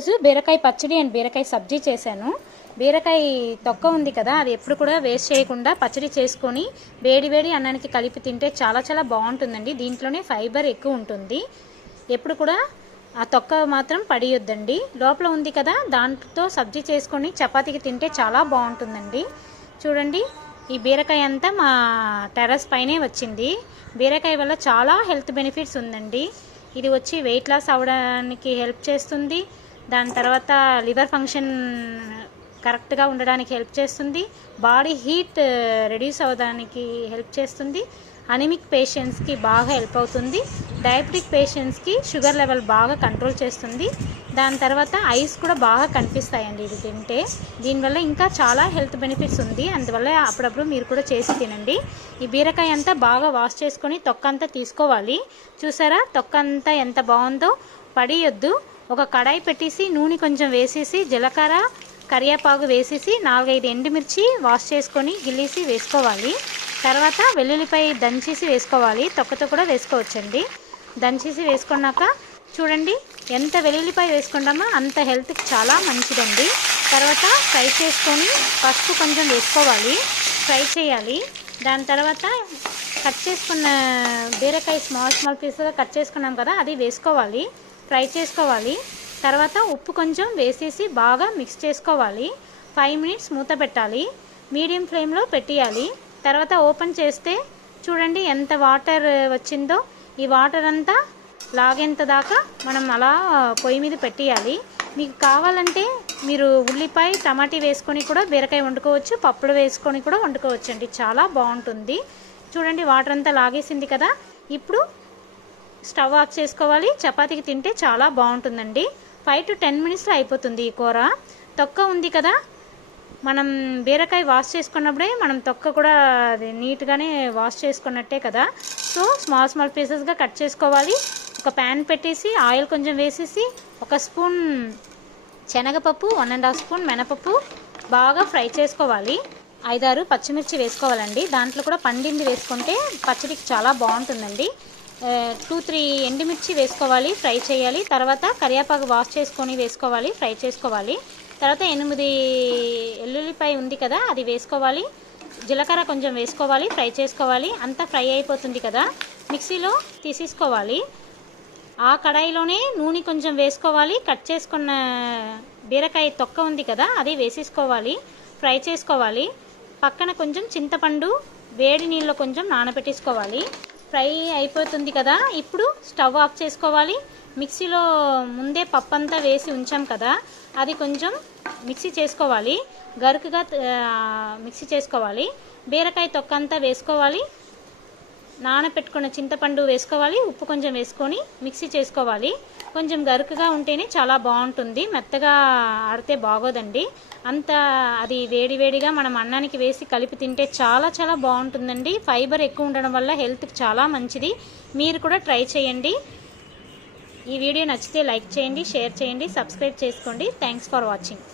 ఈరోజు బీరకాయ పచ్చడి అండ్ బీరకాయ సబ్జీ చేశాను. బీరకాయ తొక్క ఉంది కదా, అది ఎప్పుడు కూడా వేస్ట్ చేయకుండా పచ్చడి చేసుకొని వేడి వేడి అన్నానికి కలిపి తింటే చాలా చాలా బాగుంటుందండి. దీంట్లోనే ఫైబర్ ఎక్కువ ఉంటుంది. ఎప్పుడు కూడా ఆ తొక్క మాత్రం పడియొద్దండి. లోపల ఉంది కదా, దాంతో సబ్జీ చేసుకొని చపాతీకి తింటే చాలా బాగుంటుందండి. చూడండి, ఈ బీరకాయ అంతా మా టెర్రస్ పైనే వచ్చింది. బీరకాయ వల్ల చాలా హెల్త్ బెనిఫిట్స్ ఉందండి. ఇది వచ్చి వెయిట్ లాస్ అవ్వడానికి హెల్ప్ చేస్తుంది. దాని తర్వాత లివర్ ఫంక్షన్ కరెక్ట్గా ఉండడానికి హెల్ప్ చేస్తుంది. బాడీ హీట్ రెడ్యూస్ అవ్వడానికి హెల్ప్ చేస్తుంది. అనీమిక్ పేషెంట్స్కి బాగా హెల్ప్ అవుతుంది. డయాబెటిక్ పేషెంట్స్కి షుగర్ లెవెల్ బాగా కంట్రోల్ చేస్తుంది. దాని తర్వాత ఐస్ కూడా బాగా కనిపిస్తాయండి ఇది తింటే. దీనివల్ల ఇంకా చాలా హెల్త్ బెనిఫిట్స్ ఉంది. అందువల్ల అప్పుడప్పుడు మీరు కూడా చేసి తినండి. ఈ బీరకాయ అంతా బాగా వాష్ చేసుకొని తొక్క అంతా తీసుకోవాలి. చూసారా, తొక్క అంతా ఎంత బాగుందో. పడియొద్దు. ఒక కడాయి పెట్టేసి నూనె కొంచెం వేసేసి జీలకర్ర కరివేపాకు వేసేసి 4-5 ఎండుమిర్చి వాష్ చేసుకొని గిల్లేసి వేసుకోవాలి. తర్వాత వెల్లుల్లిపాయ దంచేసి వేసుకోవాలి. తొక్కతో కూడా వేసుకోవచ్చండి. దంచేసి వేసుకున్నాక చూడండి, ఎంత వెల్లుల్లిపాయ వేసుకుంటామో అంత హెల్త్కి చాలా మంచిదండి. తర్వాత ఫ్రై చేసుకొని పసుపు కొంచెం వేసుకోవాలి. ఫ్రై చేయాలి. దాని తర్వాత కట్ చేసుకున్న బీరకాయ స్మాల్ పీస్గా కట్ చేసుకున్నాం కదా, అది వేసుకోవాలి. ఫ్రై చేసుకోవాలి. తర్వాత ఉప్పు కొంచెం వేసేసి బాగా మిక్స్ చేసుకోవాలి. 5 మినిట్స్ మూత పెట్టాలి. మీడియం ఫ్లేమ్లో పెట్టేయాలి. తర్వాత ఓపెన్ చేస్తే చూడండి ఎంత వాటర్ వచ్చిందో. ఈ వాటర్ అంతా లాగేంత దాకా మనం అలా పొయ్యి మీద పెట్టేయాలి. మీకు కావాలంటే మీరు ఉల్లిపాయ టమాటీ వేసుకొని కూడా బీరకాయ వండుకోవచ్చు. పప్పులు వేసుకొని కూడా వండుకోవచ్చు అండి. చాలా బాగుంటుంది. చూడండి, వాటర్ అంతా లాగేసింది కదా. ఇప్పుడు స్టవ్ ఆఫ్ చేసుకోవాలి. చపాతీకి తింటే చాలా బాగుంటుందండి. 5 to 10 మినిట్స్లో అయిపోతుంది ఈ కూర. తొక్క ఉంది కదా, మనం బీరకాయ వాష్ చేసుకున్నప్పుడే మనం తొక్క కూడా అది నీట్గానే వాష్ చేసుకున్నట్టే కదా. సో స్మాల్ పీసెస్గా కట్ చేసుకోవాలి. ఒక ప్యాన్ పెట్టేసి ఆయిల్ కొంచెం వేసేసి 1 స్పూన్ శనగపప్పు, 1.5 స్పూన్ మినపప్పు బాగా ఫ్రై చేసుకోవాలి. 5-6 పచ్చిమిర్చి వేసుకోవాలండి. దాంట్లో కూడా పండింది వేసుకుంటే పచ్చడికి చాలా బాగుంటుందండి. 2-3 ఎండుమిర్చి వేసుకోవాలి. ఫ్రై చేయాలి. తర్వాత కరివేపాకు వాష్ చేసుకొని వేసుకోవాలి. ఫ్రై చేసుకోవాలి. తర్వాత 8 ఎల్లుల్లిపాయ ఉంది కదా, అది వేసుకోవాలి. జీలకర్ర కొంచెం వేసుకోవాలి. ఫ్రై చేసుకోవాలి. అంతా ఫ్రై అయిపోతుంది కదా, మిక్సీలో తీసేసుకోవాలి. ఆ కడాయిలోనే నూనె కొంచెం వేసుకోవాలి. కట్ చేసుకున్న బీరకాయ తొక్క ఉంది కదా, అది వేసేసుకోవాలి. ఫ్రై చేసుకోవాలి. పక్కన కొంచెం చింతపండు వేడి నీళ్ళలో కొంచెం నానబెట్టేసుకోవాలి. ఫ్రై అయిపోతుంది కదా, ఇప్పుడు స్టవ్ ఆఫ్ చేసుకోవాలి. మిక్సీలో ముందే పప్పు అంతా వేసి ఉంచాం కదా, అది కొంచెం మిక్సీ చేసుకోవాలి. గరుకుగా మిక్సీ చేసుకోవాలి. బీరకాయ తొక్క అంతా వేసుకోవాలి. నానబెట్టుకున్న చింతపండు వేసుకోవాలి. ఉప్పు కొంచెం వేసుకొని మిక్సీ చేసుకోవాలి. కొంచెం గరుకుగా ఉంటేనే చాలా బాగుంటుంది. మెత్తగా ఆడితే బాగోదండి. అంత అది వేడివేడిగా మనం అన్నానికి వేసి కలిపి తింటే చాలా చాలా బాగుంటుందండి. ఫైబర్ ఎక్కువ ఉండడం వల్ల హెల్త్కి చాలా మంచిది. మీరు కూడా ట్రై చేయండి. ఈ వీడియో నచ్చితే లైక్ చేయండి, షేర్ చేయండి, సబ్స్క్రైబ్ చేసుకోండి. Thanks for watching.